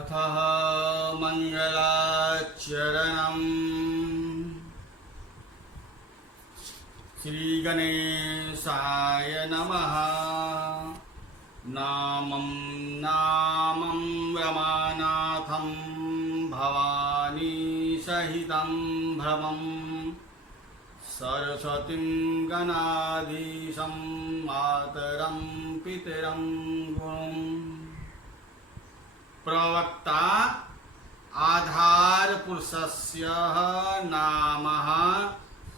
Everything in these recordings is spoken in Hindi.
अथः मंगलाचरणम् श्रीगणेशाय नमः। नामं रमानाथं भवानी सहितं भ्रमं सरस्वतीं गणाधीशं मातरं पितरं गुरुम्। प्रवक्ता आधार पुरुषस्य नामः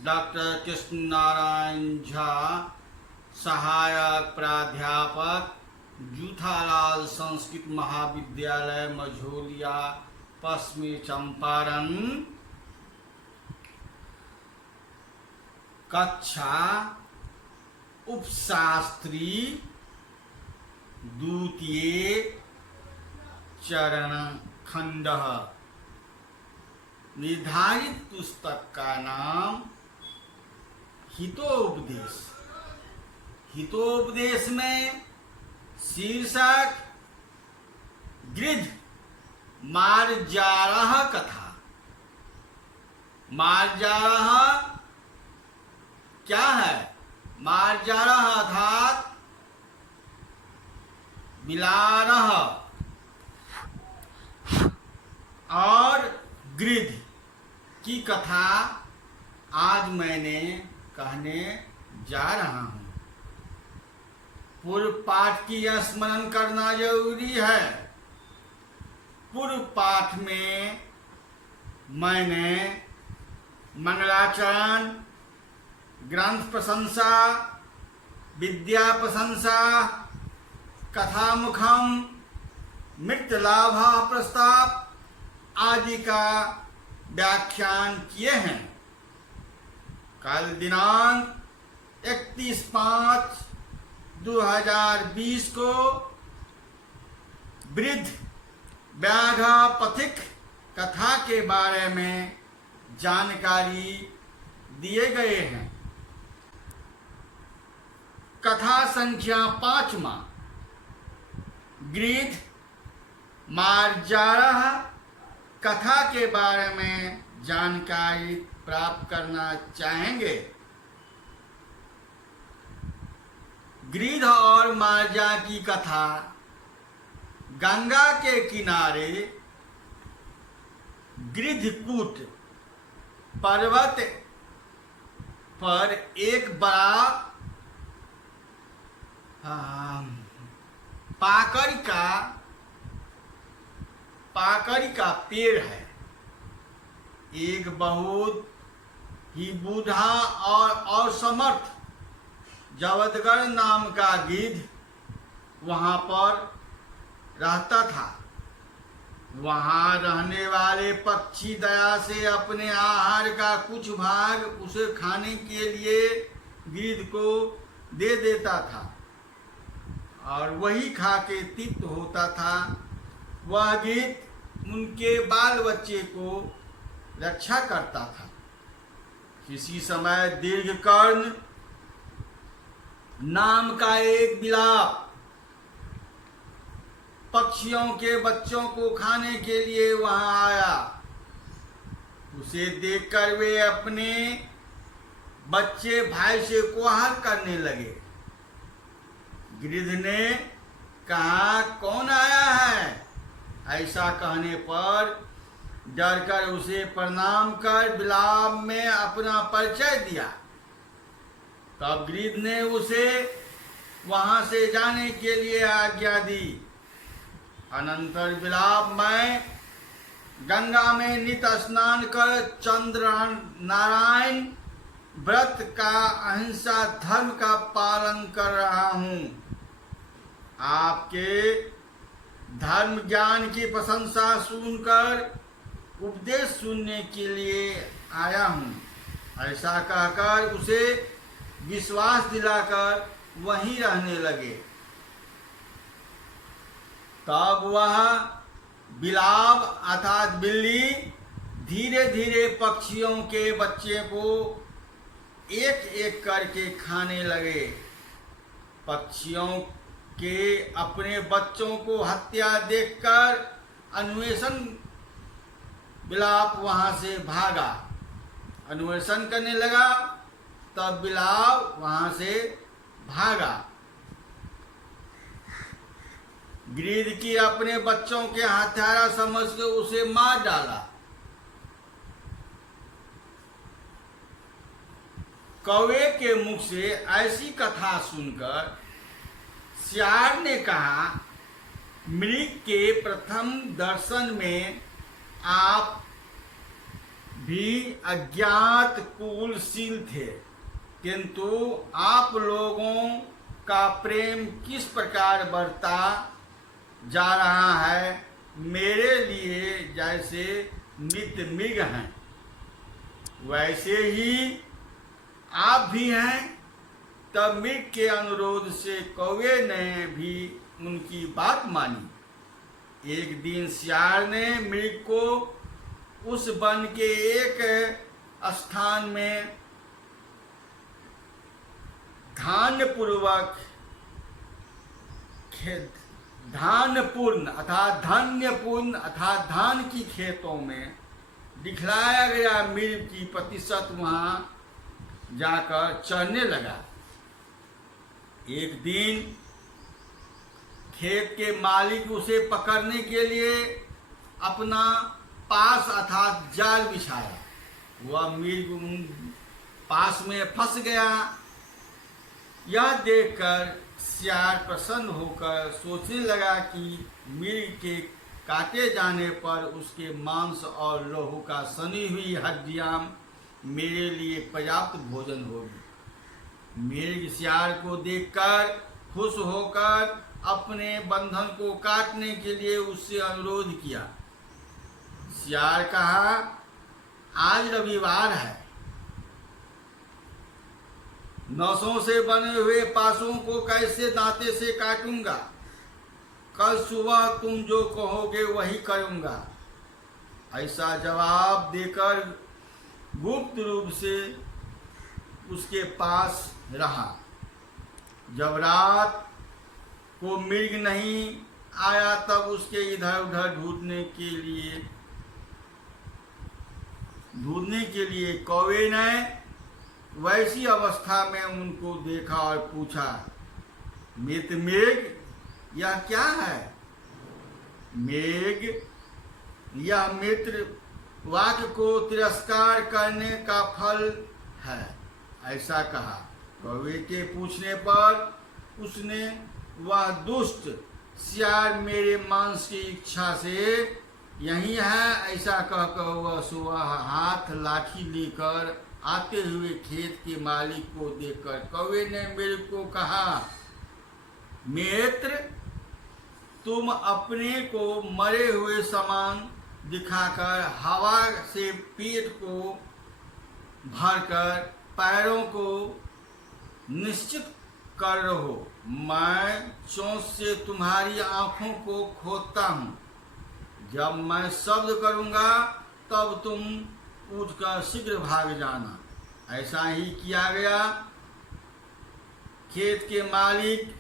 डॉक्टर कृष्ण नारायण झा, सहायक प्राध्यापक जूठालाल संस्कृत महाविद्यालय मझोलिया, पश्चिमी चंपारण। कक्षा उपशास्त्री द्वितीय चरण खंड। निर्धारित पुस्तक का नाम हितोपदेश। हितोपदेश में शीर्षक गृध्र मार्जारः कथा। मार्जारः क्या है? मार्जारः अर्थात बिलारः और गृध्र की कथा आज मैंने कहने जा रहा हूं। पूर्व पाठ की स्मरण करना जरूरी है। पूर्व पाठ में मैंने मंगलाचरण, ग्रंथ प्रशंसा, विद्या प्रशंसा, कथामुखम, मृत लाभ प्रस्ताव आदि का व्याख्यान किए हैं। कल दिनांक 31/5/2020 को वृद्ध व्याघ पथिक कथा के बारे में जानकारी दिए गए हैं। कथा संख्या 5वां गृध्र मार्जारः कथा के बारे में जानकारी प्राप्त करना चाहेंगे। गृध्र और मार्जा की कथा गंगा के किनारे गृध्रकूट पर्वत पर एक बड़ा पाकड़ी का पेड़ है। एक बहुत ही बूढ़ा और समर्थ जवदगर नाम का गिद्ध वहां पर रहता था। वहां रहने वाले पक्षी दया से अपने आहार का कुछ भाग उसे खाने के लिए गिद्ध को दे देता था और वही खा के तृप्त होता था। वह गिद्ध उनके बाल बच्चे को रक्षा करता था। किसी समय दीर्घकर्ण नाम का एक बिलाव पक्षियों के बच्चों को खाने के लिए वहां आया। उसे देखकर वे अपने बच्चे भाई से कोहार करने लगे। गिद्ध ने कहा, कौन आया है? ऐसा कहने पर डरकर उसे प्रणाम कर बिलाव में अपना परिचय दिया। तब गिद्ध ने उसे वहां से जाने के लिए आज्ञा दी। अनंतर बिलाव में गंगा में नित्य स्नान कर चंद्र नारायण व्रत का अहिंसा धर्म का पालन कर रहा हूं। आपके धर्म ज्ञान की प्रशंसा सुनकर उपदेश सुनने के लिए आया हूं। ऐसा कहकर उसे विश्वास दिलाकर वहीं रहने लगे। तब वह बिलाव अर्थात बिल्ली धीरे धीरे पक्षियों के बच्चे को एक एक करके खाने लगे। पक्षियों के अपने बच्चों को हत्या देखकर अन्वेषण बिलाप वहां से भागा, अन्वेषण करने लगा, तब बिलाप वहां से भागा। गिरिध की अपने बच्चों के हत्यारा समझ के उसे मार डाला। कौवे के मुख से ऐसी कथा सुनकर सियार ने कहा, मृग के प्रथम दर्शन में आप भी अज्ञात कुलशील थे, किंतु आप लोगों का प्रेम किस प्रकार बढ़ता जा रहा है, मेरे लिए जैसे मित्र मृग हैं वैसे ही आप भी हैं। तब मृग के अनुरोध से कौवे ने भी उनकी बात मानी। एक दिन सियार ने मृग को उस वन के एक स्थान में धन्यपूर्ण अर्थात धान की खेतों में दिखलाया गया मृग की प्रतिशत वहां जाकर चढ़ने लगा। एक दिन खेत के मालिक उसे पकड़ने के लिए अपना पास अर्थात जाल बिछाया। वह मृग पास में फंस गया। यह देखकर सियार प्रसन्न होकर सोचने लगा कि मृग के काटे जाने पर उसके मांस और लहू का सनी हुई हड्डियां मेरे लिए पर्याप्त भोजन होगी। मृग सियार को देखकर खुश होकर अपने बंधन को काटने के लिए उससे अनुरोध किया। सियार कहा, आज रविवार है, नसों से बने हुए पासों को कैसे दांते से काटूंगा। कल सुबह तुम जो कहोगे वही करूंगा। ऐसा जवाब देकर गुप्त रूप से उसके पास रहा। जब रात को मृग नहीं आया तब उसके इधर उधर ढूंढने के लिए कौवे ने वैसी अवस्था में उनको देखा और पूछा, मित्र मृग, यह क्या है? मृग, यह मित्र वाक्य को तिरस्कार करने का फल है, ऐसा कहा। कौवे के पूछने पर उसने, वह दुष्ट सियार मेरे मांस की इच्छा से यही है, ऐसा कहकर वह सुबह हाथ लाठी लेकर आते हुए खेत के मालिक को देखकर कौवे ने मेरे को कहा, मित्र, तुम अपने को मरे हुए समान दिखाकर हवा से पेट को भरकर पैरों को निश्चित कर रहो। मैं चोंच से तुम्हारी आंखों को खोदता हूँ। जब मैं शब्द करूँगा तब तुम उठकर शीघ्र भाग जाना। ऐसा ही किया गया। खेत के मालिक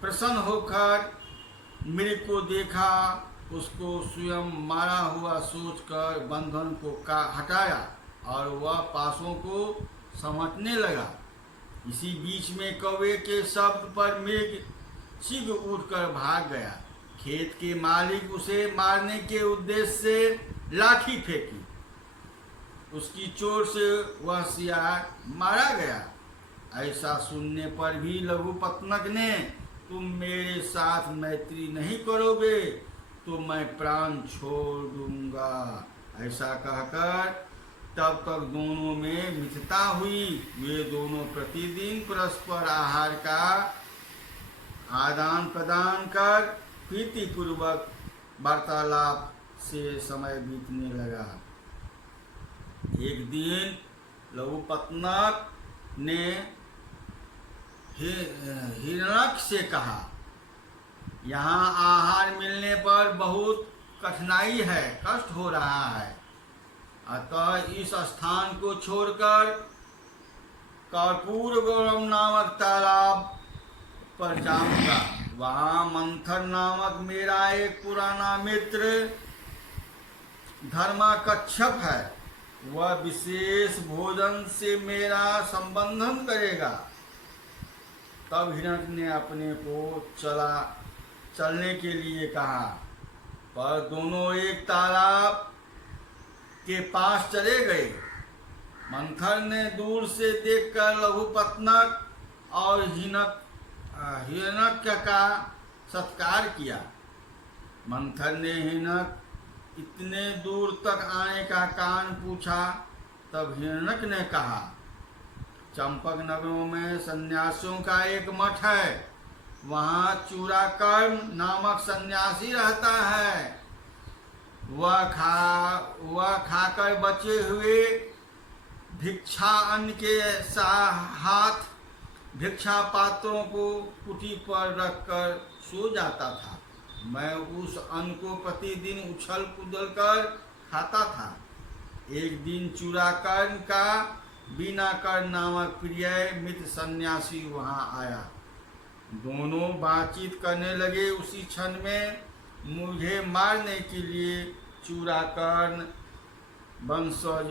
प्रसन्न होकर मृग को देखा, उसको स्वयं मारा हुआ सोचकर बंधन को हटाया और वह पासों को समेटने लगा। इसी बीच में कौवे के शब्द पर मृग शीघ्र उठकर भाग गया। खेत के मालिक उसे मारने के उद्देश्य से लाठी फेंकी। उसकी चोट से वह सियार मारा गया। ऐसा सुनने पर भी लघुपत्नक ने, तुम मेरे साथ मैत्री नहीं करोगे तो मैं प्राण छोड़ दूंगा, ऐसा कहकर तब तक दोनों में मित्रता हुई। वे दोनों प्रतिदिन परस्पर आहार का आदान प्रदान कर प्रीतिपूर्वक वार्तालाप से समय बीतने लगा। एक दिन लघुपत्नक ने हिरण्यक से कहा, यहाँ आहार मिलने पर बहुत कठिनाई है, कष्ट हो रहा है, अतः इस स्थान को छोड़कर कर्पूर गौरव नामक तालाब पर जाऊंगा। वहां मंथर नामक मेरा एक पुराना मित्र धर्माकच्छप है, वह विशेष भोजन से मेरा संबंधन करेगा। तब हिरण्य ने अपने को चलने के लिए कहा, पर दोनों एक तालाब के पास चले गए। मंथर ने दूर से देखकर लघुपत्नक और हिरण्यक का सत्कार किया। मंथर ने हिरण्यक इतने दूर तक आने का कारण पूछा। तब हिरण्यक ने कहा, चंपक नगरों में सन्यासियों का एक मठ है, वहाँ चूराकर्म नामक सन्यासी रहता है। वह खाकर बचे हुए भिक्षा अन्न के हाथ भिक्षा पात्रों को कुटी पर रखकर सो जाता था। मैं उस अन्न को प्रतिदिन उछल कूदल कर खाता था। एक दिन चूराकर्म का बीनाकर नामक प्रिय मित्र सन्यासी वहाँ आया। दोनों बातचीत करने लगे। उसी क्षण में मुझे मारने के लिए चूराकर्ण वंशज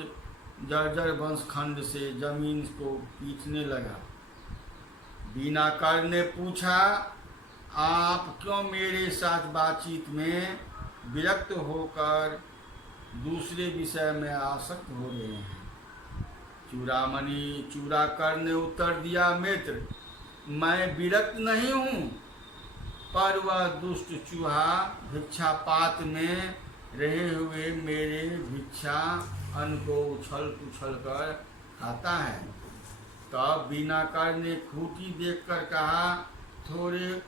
जर्जर वंशखंड से जमीन को पीटने लगा। बीनाकर ने पूछा, आप क्यों मेरे साथ बातचीत में विरक्त होकर दूसरे विषय में आसक्त हो रहे हैं? चूराकर ने उत्तर दिया, मित्र, मैं विरक्त नहीं हूँ, पर वह दुष्ट चूहा भिक्षा पात्र में रहे हुए मेरे भिक्षा अन्न को उछल पुछल कर खाता है। तब बीनाकर ने खूंटी देखकर कहा, थोड़े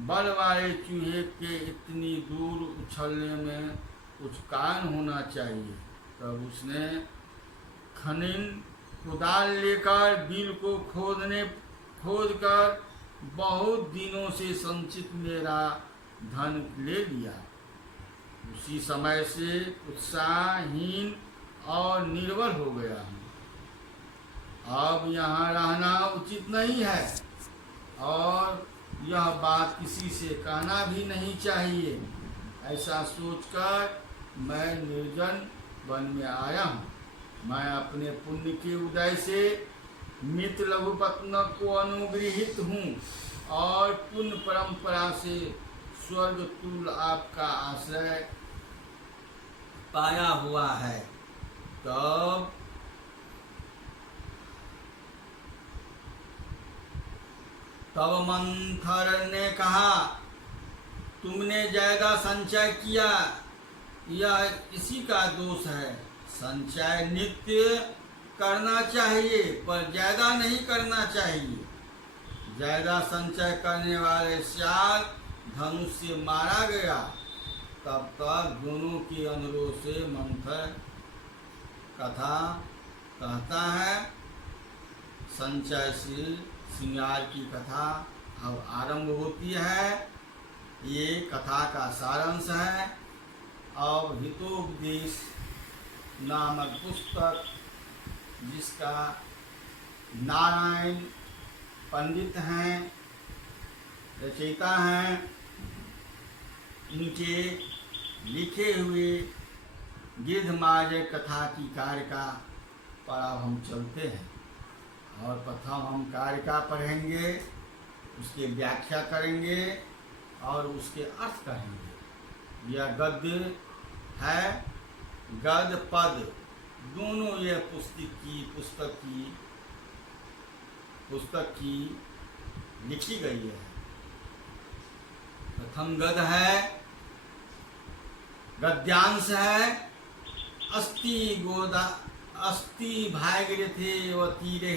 बल वाले चूहे के इतनी दूर उछलने में कुछ कारण होना चाहिए। तब उसने खनिन कुदाल लेकर बिल को खोदकर बहुत दिनों से संचित मेरा धन ले लिया। उसी समय से उत्साहहीन और निर्बल हो गया हूँ। अब यहाँ रहना उचित नहीं है और यह बात किसी से कहना भी नहीं चाहिए। ऐसा सोचकर मैं निर्जन वन में आया हूँ। मैं अपने पुण्य के उदय से मित्र लघुपत्नक को अनुगृहित हूँ और पुण्य परंपरा से स्वर्ग तुल आपका आश्रय पाया हुआ है। तब मंथर ने कहा, तुमने ज्यादा संचय किया, यह इसी का दोष है। संचय नित्य करना चाहिए पर ज्यादा नहीं करना चाहिए। ज्यादा संचय करने वाले श्याल धनुष से मारा गया। तब तक दोनों के अनुरोध से मंथर कथा कहता है। संचय से श्रृंगार की कथा अब आरंभ होती है। ये कथा का सारांश है। अब हितोपदेश नामक पुस्तक, जिसका नारायण पंडित हैं, रचयिता हैं, इनके लिखे हुए गिद्धमार्जय कथा की कारिका पर अब हम चलते हैं और प्रथम हम कारिका पढ़ेंगे, उसकी व्याख्या करेंगे और उसके अर्थ करेंगे। यह गद्य है, गद्य पद दोनों यह पुस्तक की लिखी गई है। प्रथम गद्य है, गद्यांश है। अस्ति भागीरथे व तीरे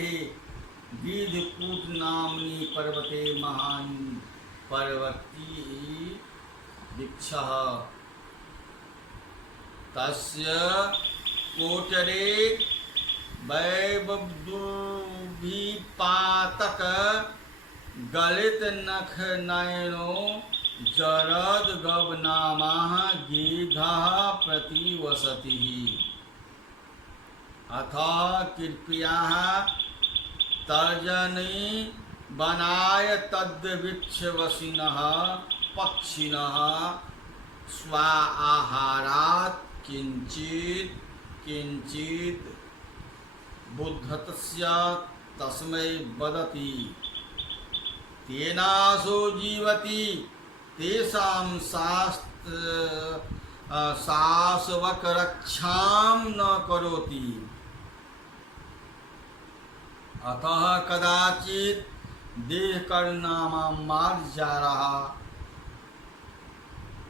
गिद्धकूट नामनी पर्वते महान पर्वती वृक्षः तस्य कोटरे वैबुभिपातक गलित नख नयनो जरद गबनामाः गिद्धः प्रतिवसति। अथ कृपया तर्जनी बनाय तद्वृक्षवसिनः पक्षिणः स्वा आहारात् किंचित किंचित बुद्धतस्य तस्मै वदति तेनासो जीवति तेषां शाश्वतरक्षां न करोति अतः कदाचित् देहकर्णामां मार्जारः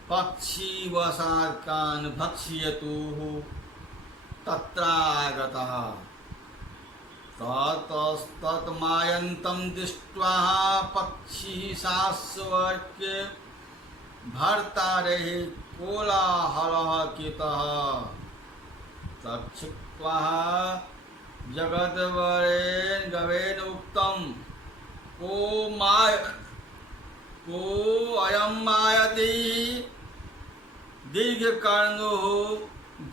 पक्षी वसार्कान् भक्ष्यतुः तत्रागतः ततस्तत्मायन्तं दृष्ट्वा पक्षी शाश्वतस्य भर्तारेः कोलाहलः कृतः तच्छ्रुत्वा जगद्वरेण गवेन उक्तं को अयं मायते दीर्घकर्णो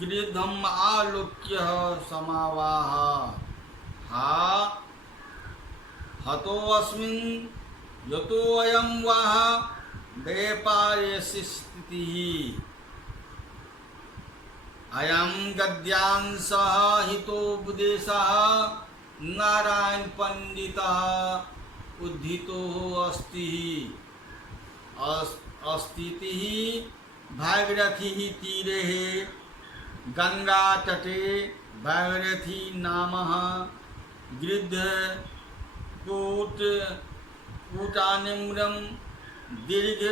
गृध्रम् आलोक्य समावाह हा हतोऽस्मिन् यतोऽयं वाह व्यापारेषु स्थितिः अयं गद्यांशः हितोपदेशः नारायण पंडितः उद्धितो अस्तिः भागीरथी तीरे गंगा तटे भागीरथी नामः गृध्र कूटानिम्रम दीर्घ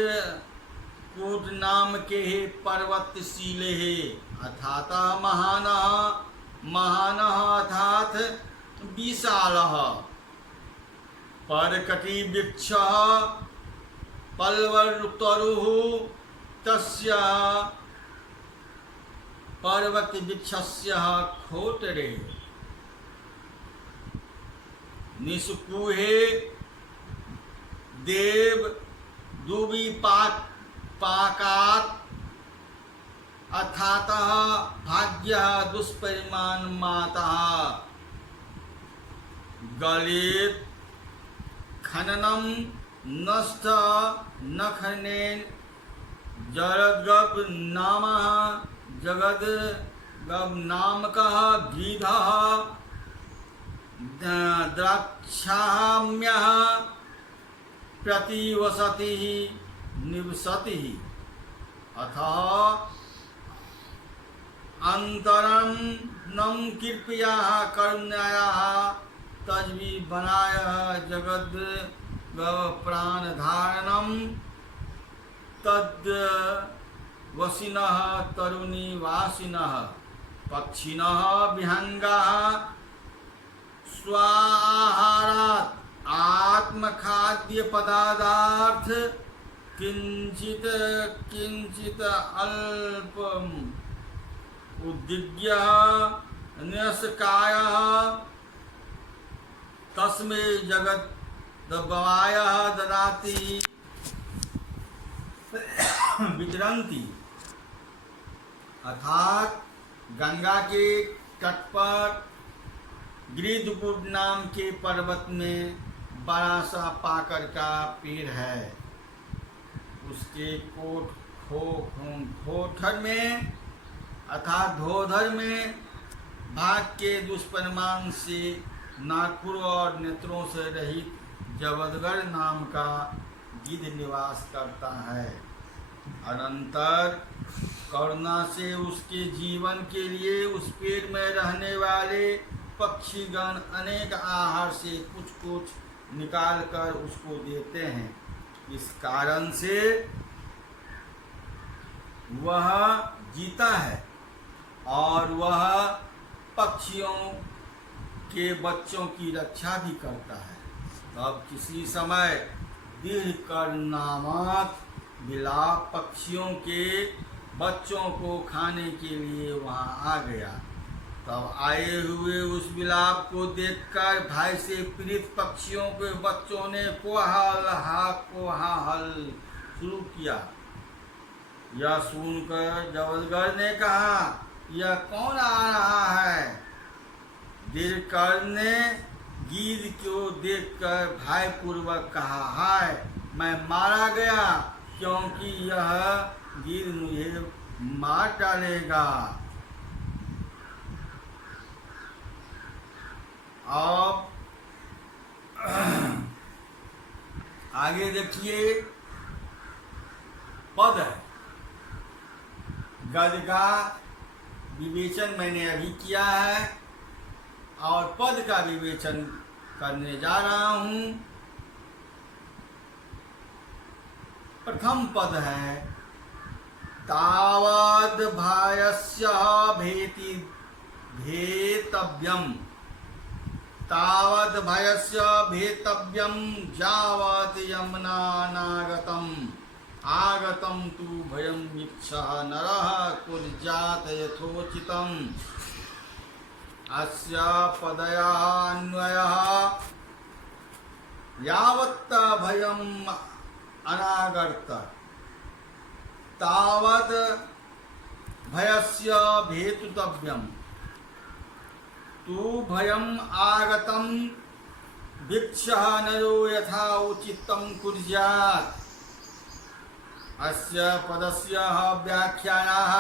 कूट नाम के पर्वतशीले अर्थात महानः अर्थात विशालः परकटिवृक्षः पल्लवतरुः तस्य पर्वतवृक्षस्य खोटरे निष्कुहे देव दुविपाकात् अर्थात भाग्य दुष्परिमाण माता गलित खननम नष्ट नखनेन जगद्गप नामः जगद्गप नामकः गीधः द्राक्षाम्यः प्रतिवसति निवसति अतः अंतरं कृपया करुणाया तज्वी बनाय जगद प्राण धारणम तद वसिनः तरुणीवासिनः पक्षिणः विहंगाः स्वाहारात् आत्मखाद्य पदार्थ किंचित किंचित अल्पम उद्दिग्य न्यसकाय तस्मै जगत दबाय ददाति विचरन्ति अर्थात गंगा के तट पर गिरिधपुर नाम के पर्वत में बड़ा सा पाकर का पेड़ है। उसके खोठर में अर्थात धोधर में भाग के दुष्परिमाण से नागपुर और नेत्रों से रहित जबदगढ़ नाम का गिद्ध निवास करता है। अनंतर करुणा से उसके जीवन के लिए उस पेड़ में रहने वाले पक्षीगण अनेक आहार से कुछ कुछ निकाल कर उसको देते हैं। इस कारण से वह जीता है और वह पक्षियों के बच्चों की रक्षा भी करता है। तब किसी समय दीर्घकर्णामक बिलाव पक्षियों के बच्चों को खाने के लिए वहाँ आ गया। तब आए हुए उस बिलाप को देखकर भाई से पीड़ित पक्षियों के बच्चों ने कोलाहल शुरू किया। यह सुनकर जबदगढ़ ने कहा, यह कौन आ रहा है? दीर्घकर्ण ने गीध को देखकर भय पूर्वक कहा, हाय मैं मारा गया, क्योंकि यह गीध मुझे मार डालेगा। अब आगे देखिए, पद है। गद का विवेचन मैंने अभी किया है और पद का विवेचन करने जा रहा हूं। प्रथम पद है, तावद भयस्य भेति भेतव्यम, तावद भयस्य भेतव्यम यावत् यमनानागतम, आगतम तु भयं वीक्षः नरः कुर्यात् यथोचितम्। अस्य पदयान्वयः यावत् भयं अनागत तावत् भयस्य भेतुतव्यम्, तु भयं आगतं वीक्षः नरो यथा उचितं कुर्यात्। अस्य पदस्य व्याख्यायाः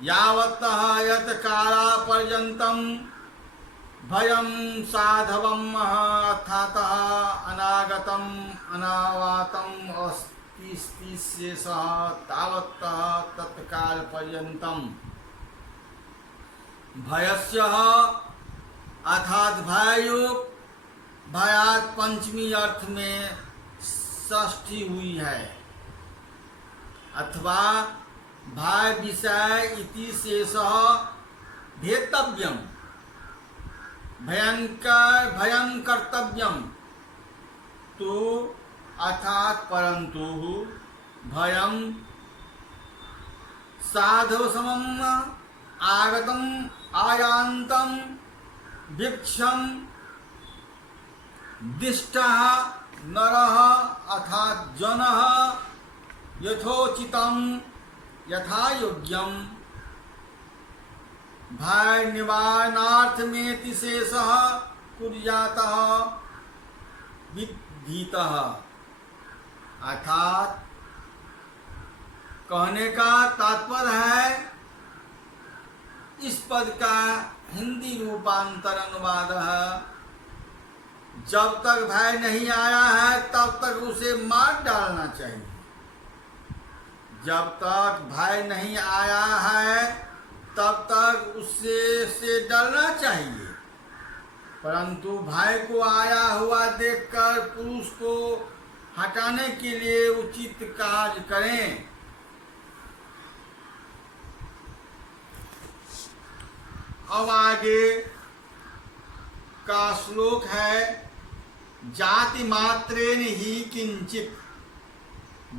यावत्तः यत् कालापर्यन्तं भयं साधवम् अर्थातः अनागतम् अनावातम् अस्ति शेषः तावत्तः तत्कालपर्यन्तं भयस्य अर्थात भययुक्त, भयात पंचमी अर्थ में षष्ठी हुई है, अथवा भय विषय इति शेषः भेतव्यम, भयंकर भयं कर्तव्यम, तो अर्थात परंतु भयं साधव समम आगतम आयांतम वीक्षम दिष्टः नरः अर्थात जनः यथोचितम यथा योग्यम भय निवारणार्थ में शेषः कुर्यातः विधीतः। अर्थात कहने का तात्पर्य है, इस पद का हिंदी रूपांतर अनुवाद है, जब तक भय नहीं आया है तब तक उसे मार डालना चाहिए। जब तक भय नहीं आया है तब तक उससे से डरना चाहिए, परंतु भय को आया हुआ देखकर पुरुष को हटाने के लिए उचित कार्य करें। अब आगे का श्लोक है, जाति मात्रेन ही किंचित,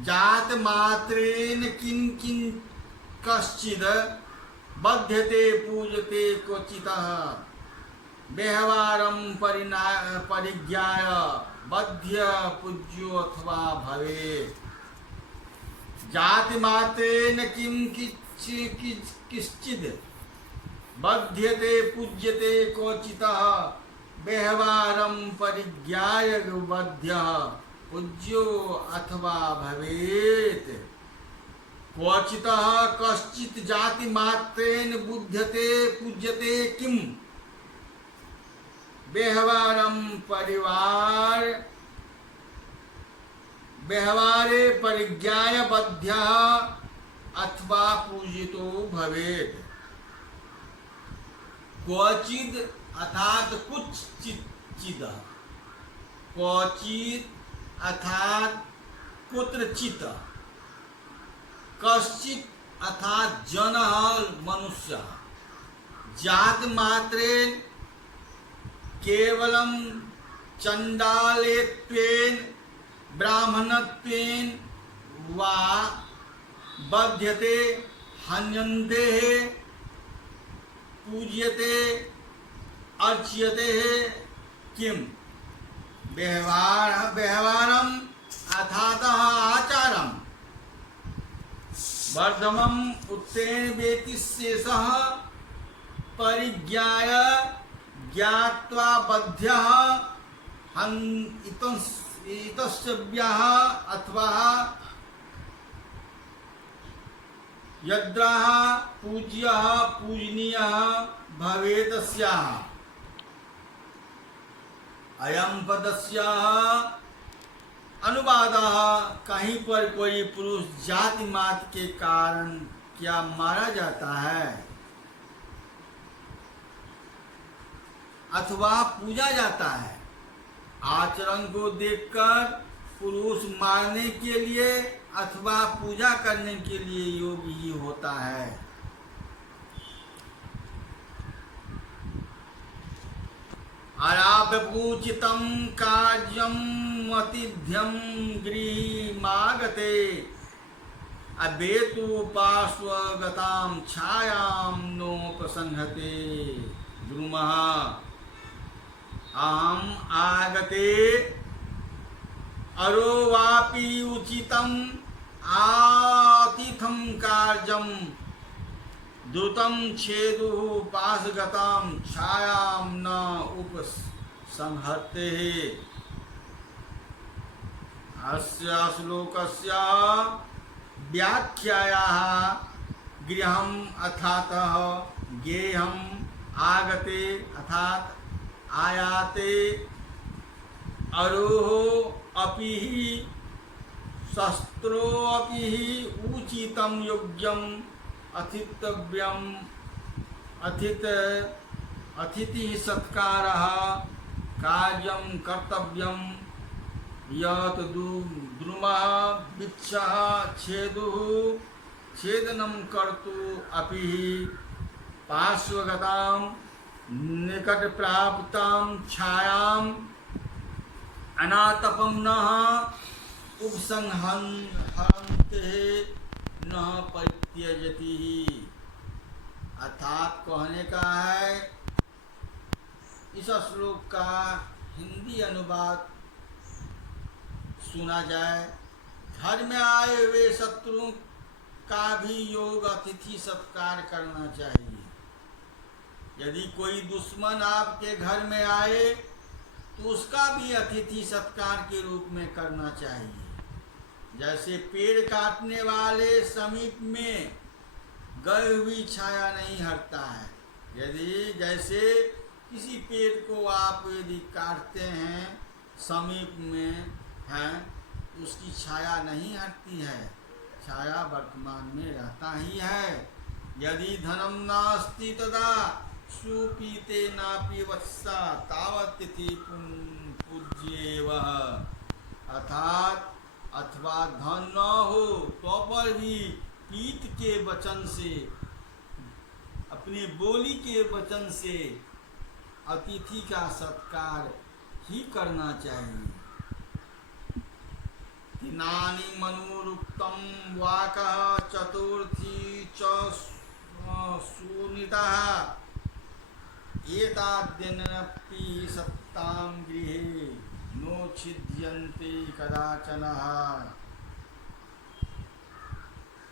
जात मात्रेन किं किं कश्चिद बध्यते पूजते क्वचितः व्यवहारं परिज्ञाय बध्य पूज्यो अथवा भवेत्। जाति मात्रेन किं किश्चिद बध्यते पूज्यते क्वचितः व्यवहारं परिज्ञाय बध्यः पूज्यो अथवा भवेत्। क्वचितः कश्चित् जाति मात्रेन बुध्यते पूज्यते किम व्यवहारं व्यवहारे परिज्ञाय बध्यः अथवा पूजितो भवेत्। क्वचिद अर्थात कुछ चिद, क्वचित अर्थात कुत्रचित, कश्चित अर्थात जनः मनुष्य, जात मात्रेन केवलं चंडालेत्वेन ब्राह्मणत्वेन वा बध्यते हन्यन्ते पूज्यते अर्च्यते किम व्यवहारम अर्थात आचारम वर्धमम उत्तेन वेति शेषः परिज्ञाय ज्ञात्वा बध्यः इतस्तव्यः अथवा यद्राः पूज्यः पूजनीयः भवेदस्याः। अयं पदस्याः अनुवादः, कहीं पर कोई पुरुष जाति मात्र के कारण क्या मारा जाता है अथवा पूजा जाता है। आचरण को देखकर पुरुष मारने के लिए अथवा पूजा करने के लिए योग्य ही होता है। अराव्यपूचितं कार्यम् अतिथ्यं गृहमागते अवेतु पार्श्वगतां छायां नोपसंहते द्रुमः। अहम् आगते अरो वापि उचितम् आतिथं कार्यं द्रुतं छेदुः पाशगतां छायां न उपसंहते। अस्य श्लोकस्य व्याख्यायाः गृहम् अर्थातः गेयम् आगते अर्थात आयाते अरोह अपि शस्त्रो अपि उचितं योग्यम् अतिथव्यम् अतिथि सत्कारः कार्यं कर्तव्यं यत् द्रुमः वृक्षः छेदुः छेदनं कर्तु अपि पार्श्वगतां निकट प्राप्तां छायां अनातपं न उपसंहन्ते न परित्यजति। अर्थात कहने का है, इस श्लोक का हिंदी अनुवाद सुना जाए। घर में आए हुए शत्रु का भी योग अतिथि सत्कार करना चाहिए। यदि कोई दुश्मन आपके घर में आए तो उसका भी अतिथि सत्कार के रूप में करना चाहिए। जैसे पेड़ काटने वाले समीप में गई हुई छाया नहीं हटता है, यदि जैसे किसी पेड़ को आप यदि काटते हैं समीप में हैं तो उसकी छाया नहीं हटती है, छाया वर्तमान में रहता ही है। यदि धनम नास्ति तदा सुपीते नापि वत्सा तावत् तिथि पूज्येव। अर्थात अथवा धन न हो तो पर भी पीत के वचन से, अपने बोली के वचन से अतिथि का सत्कार ही करना चाहिए। तिनानि मनुरुक्तं वाकः चतुर्थी च सुनीतः एताद्यनपि सत्तां गृहे नोच्छिद्यन्ते कदाचन।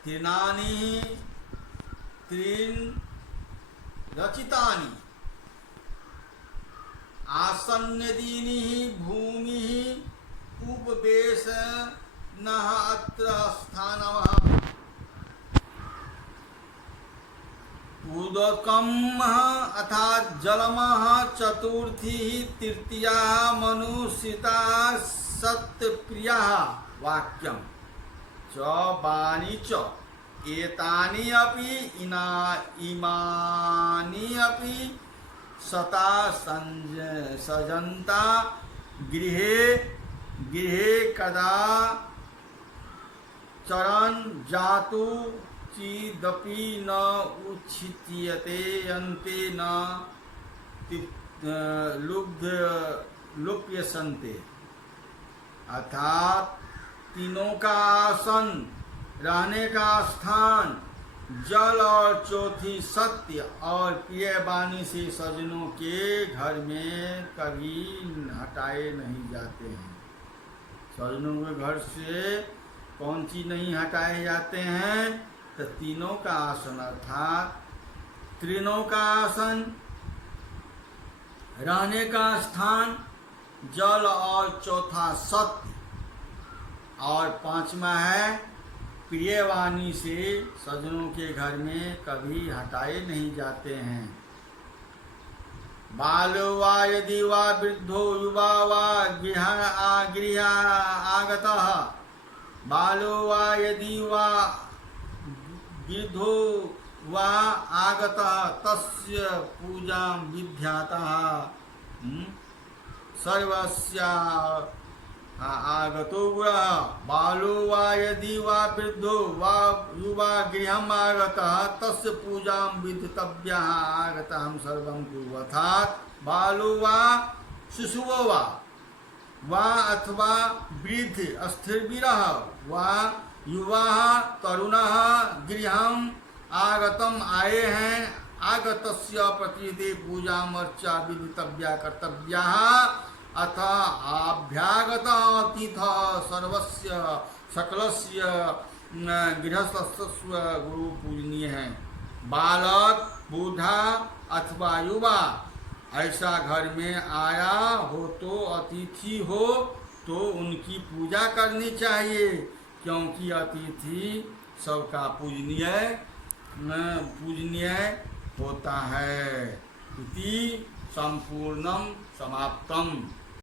तृणानि त्रीन् रचितानि आसन्नदीनि भूमिः उपवेशनः अत्र स्थानवः। उदकम् अर्थात जलमः चतुर्थी तृतीया मनुष्यता सत्यप्रिया वाक्यम च वाणी च एतानि अपि इमानि अपि सता सजन्ता गृहे गृहे कदा चरन् जातु चिदपि न उच्छित्यते अन्ते न लुप्यसन्ते। अर्थात तीनों का आसन, रहने का स्थान, जल और चौथी सत्य और प्रिय वाणी से सज्जनों के घर में कभी हटाए नहीं जाते हैं। सज्जनों के घर से कौन सी नहीं हटाए जाते हैं? तो तीनों का आसन अर्थात तीनों का आसन, रहने का स्थान, जल, और चौथा सत्य, और पांचवा है प्रियवाणी से सज्जनों के घर में कभी हटाए नहीं जाते हैं। बालो वा यदि वा वृद्धो युवा वा गृह आगतः, बालो वा यदि वा वृद्धो वा आगतः तस्य पूजां विद्यातः सर्वस्य आगतो गुणः। बालो वा यदि वा वृद्धो वा युवा गृहम् आगतः तस्य पूजां विदितव्यः आगतः सर्वं कुरु। अर्थात बालो वा शिशुओ वा अथवा वृद्ध अस्थिरवीरः वा युवा तरुणः गृहम् आगतम आए हैं, आगतस्य प्रतिदे पूजा अर्चा विदितव्या कर्तव्या अथ आभ्यागत अतिथ सर्वस्य सकलस्य गृहस्थस्व गुरु पूजनीय है। बालक, बूढ़ा अथवा युवा ऐसा घर में आया हो तो अतिथि हो तो उनकी पूजा करनी चाहिए, क्योंकि अतिथि सबका पूजनीय होता है। इति संपूर्णम समाप्तम।